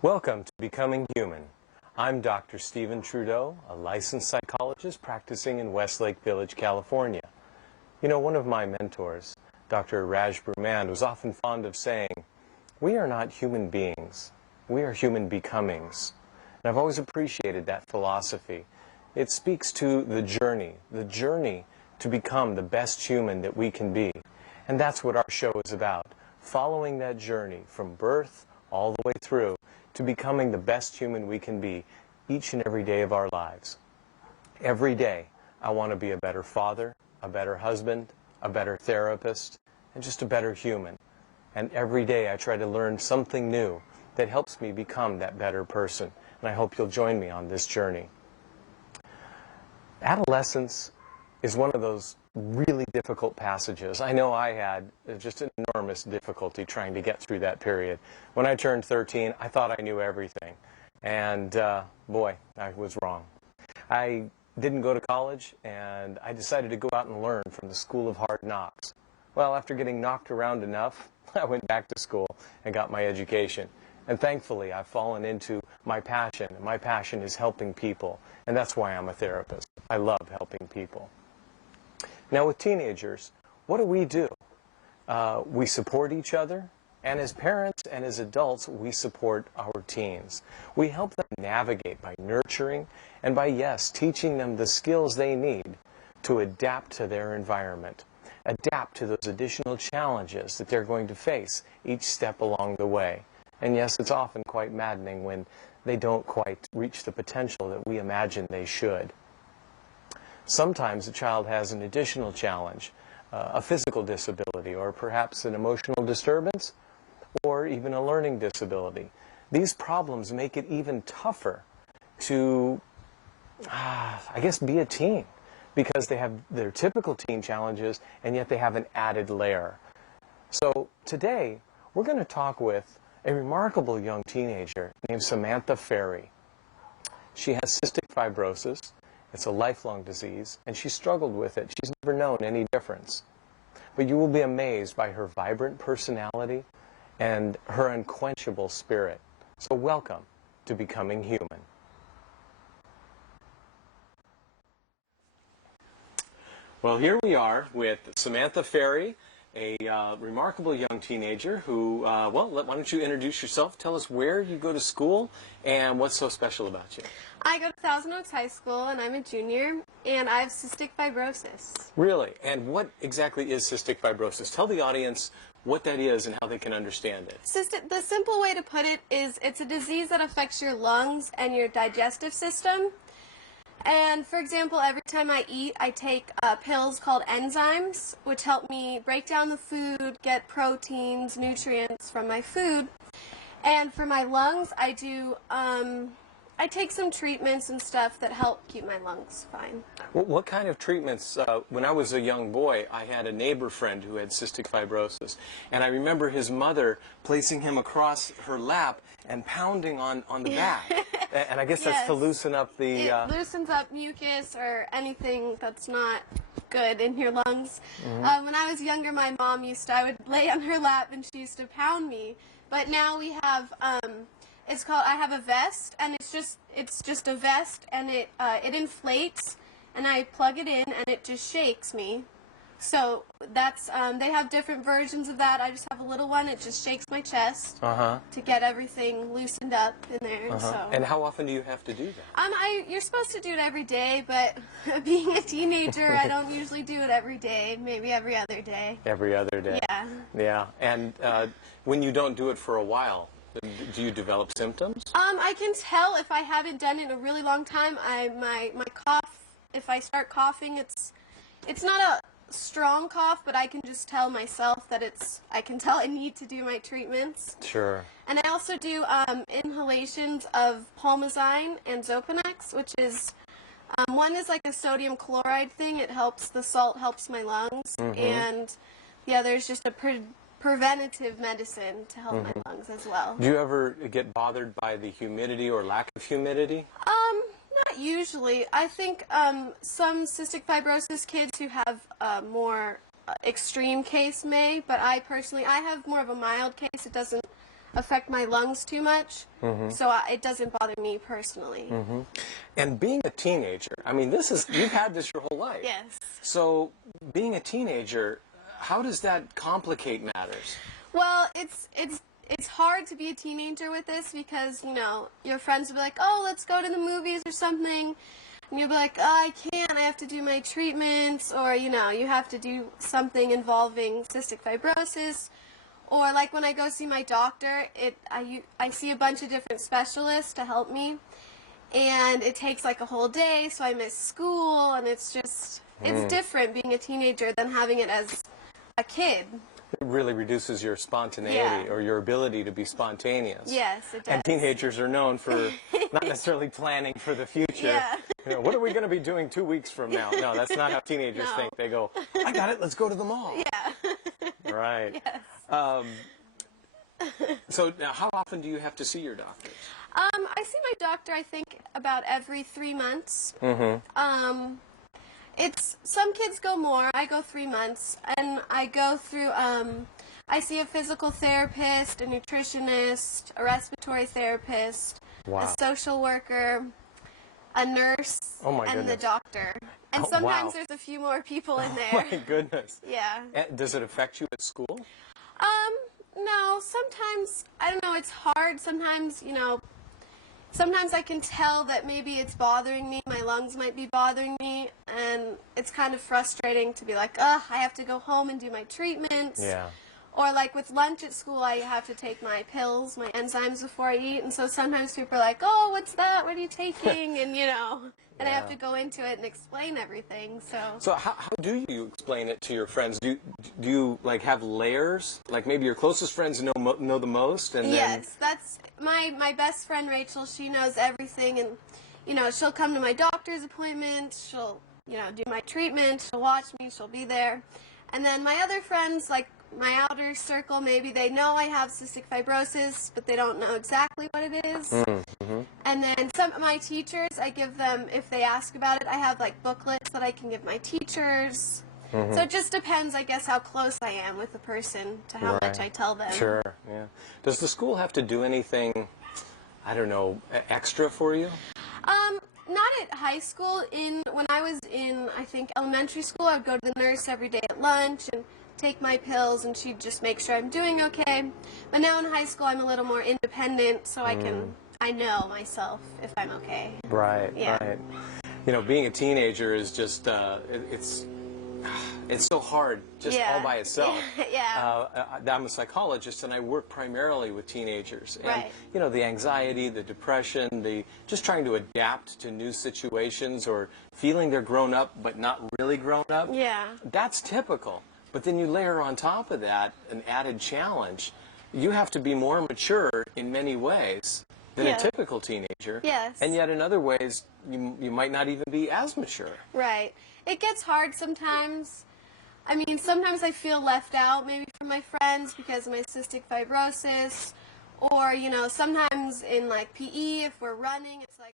Welcome to Becoming Human. I'm Dr. Stephen Trudeau, a licensed psychologist practicing in Westlake Village, California. You know, one of my mentors, Dr. Raj Brumand, was often fond of saying, "We are not human beings, we are human becomings." And I've always appreciated that philosophy. It speaks to the journey to become the best human that we can be. And that's what our show is about, following that journey from birth all the way through to becoming the best human we can be each and every day of our lives. Every day, I want to be a better father, a better husband, a better therapist, and just a better human. And every day I try to learn something new that helps me become that better person. And I hope you'll join me on this journey. Adolescence is one of those really difficult passages. I know I had just an enormous difficulty trying to get through that period. When I turned 13, I thought I knew everything. And boy, I was wrong. I didn't go to college, and I decided to go out and learn from the School of Hard Knocks. Well, after getting knocked around enough, I went back to school and got my education. And thankfully, I've fallen into my passion. My passion is helping people, and that's why I'm a therapist. I love helping people. Now, with teenagers, what do? We support each other, and as parents and as adults, we support our teens. We help them navigate by nurturing and by, yes, teaching them the skills they need to adapt to their environment, adapt to those additional challenges that they're going to face each step along the way. And yes, it's often quite maddening when they don't quite reach the potential that we imagine they should. Sometimes a child has an additional challenge, a physical disability, or perhaps an emotional disturbance, or even a learning disability. These problems make it even tougher to, I guess, be a teen, because they have their typical teen challenges, and yet they have an added layer. So today, we're going to talk with a remarkable young teenager named Samantha Ferry. She has cystic fibrosis. It's a lifelong disease, and she struggled with it. She's never known any difference. But you will be amazed by her vibrant personality and her unquenchable spirit. So welcome to Becoming Human. Well, here we are with Samantha Ferry, a remarkable young teenager who, why don't you introduce yourself? Tell us where you go to school and what's so special about you. I go to Thousand Oaks High School, and I'm a junior, and I have cystic fibrosis. Really? And what exactly is cystic fibrosis? Tell the audience what that is and how they can understand it. The simple way to put it is it's a disease that affects your lungs and your digestive system. And, for example, every time I eat, I take pills called enzymes, which help me break down the food, get proteins, nutrients from my food. And for my lungs, I take some treatments and stuff that help keep my lungs fine. Well, what kind of treatments? When I was a young boy, I had a neighbor friend who had cystic fibrosis. And I remember his mother placing him across her lap and pounding on the back. And I guess that's to loosen up the... It loosens up mucus or anything that's not good in your lungs. Mm-hmm. When I was younger, my mom I would lay on her lap and she used to pound me. But now we have... I have a vest, and it's just a vest, and it inflates, and I plug it in, and it just shakes me. So that's, they have different versions of that. I just have a little one. It just shakes my chest to get everything loosened up in there. So. And how often do you have to do that? You're supposed to do it every day, but being a teenager, I don't usually do it every day. Maybe every other day. Every other day. Yeah. Yeah. And when you don't do it for a while, do you develop symptoms? I can tell if I haven't done it in a really long time. My cough, if I start coughing, it's not a strong cough, but I can just tell myself that I can tell I need to do my treatments. Sure. And I also do inhalations of Pulmazine and Xopenex, which is, one is like a sodium chloride thing. It helps, the salt helps my lungs. And the other is just a preventative medicine to help my lungs as well. Do you ever get bothered by the humidity or lack of humidity? Not usually. I think some cystic fibrosis kids who have a more extreme case may, but I have more of a mild case. It doesn't affect my lungs too much, so it doesn't bother me personally. And being a teenager, I mean, you've had this your whole life. Yes. So being a teenager, how does that complicate matters? Well, it's hard to be a teenager with this because, you know, your friends will be like, oh, let's go to the movies or something. And you'll be like, oh, I can't, I have to do my treatments. Or, you know, you have to do something involving cystic fibrosis. Or like when I go see my doctor, I see a bunch of different specialists to help me. And it takes like a whole day, so I miss school. And it's just, it's different being a teenager than having it as a kid. It really reduces your spontaneity or your ability to be spontaneous. Yes, it does. And teenagers are known for not necessarily planning for the future. Yeah. You know, what are we going to be doing 2 weeks from now? No, that's not how teenagers think. They go, I got it, let's go to the mall. Yeah. Right. Yes. So now, how often do you have to see your doctors? I see my doctor, I think, about every 3 months. Some kids go more. I go 3 months, and I go through, I see a physical therapist, a nutritionist, a respiratory therapist, a social worker, a nurse, and the doctor. And sometimes there's a few more people in there. Oh my goodness. Yeah. And does it affect you at school? No, sometimes, I don't know, it's hard. Sometimes, you know, sometimes I can tell that maybe it's bothering me, my lungs might be bothering me, and it's kind of frustrating to be like, ugh, I have to go home and do my treatments. Yeah. Or like with lunch at school, I have to take my pills, my enzymes before I eat, and so sometimes people are like, oh, what's that? What are you taking? And, you know, and I have to go into it and explain everything, so. So how do you explain it to your friends? Do you like have layers? Like maybe your closest friends know the most, and yes, that's my best friend Rachel. She knows everything, and you know she'll come to my doctor's appointment. She'll do my treatment. She'll watch me. She'll be there, and then my other friends, like my outer circle, maybe they know I have cystic fibrosis, but they don't know exactly what it is. And then some of my teachers, I give them, if they ask about it, I have like booklets that I can give my teachers. So it just depends, I guess, how close I am with the person to how much I tell them. Sure, yeah. Does the school have to do anything, I don't know, extra for you? Not at high school. When I was in, I think, elementary school, I would go to the nurse every day at lunch and take my pills, and she'd just make sure I'm doing okay. But now in high school, I'm a little more independent, so I know myself if I'm okay. Right, right. You know, being a teenager is just, it's so hard just all by itself. I'm a psychologist, and I work primarily with teenagers. And, you know, the anxiety, the depression, the just trying to adapt to new situations or feeling they're grown up but not really grown up. That's typical. But then you layer on top of that an added challenge. You have to be more mature in many ways than a typical teenager. And yet in other ways, you might not even be as mature. Right. It gets hard sometimes. I mean, sometimes I feel left out maybe from my friends because of my cystic fibrosis. Or, you know, sometimes in like PE, if we're running, it's like...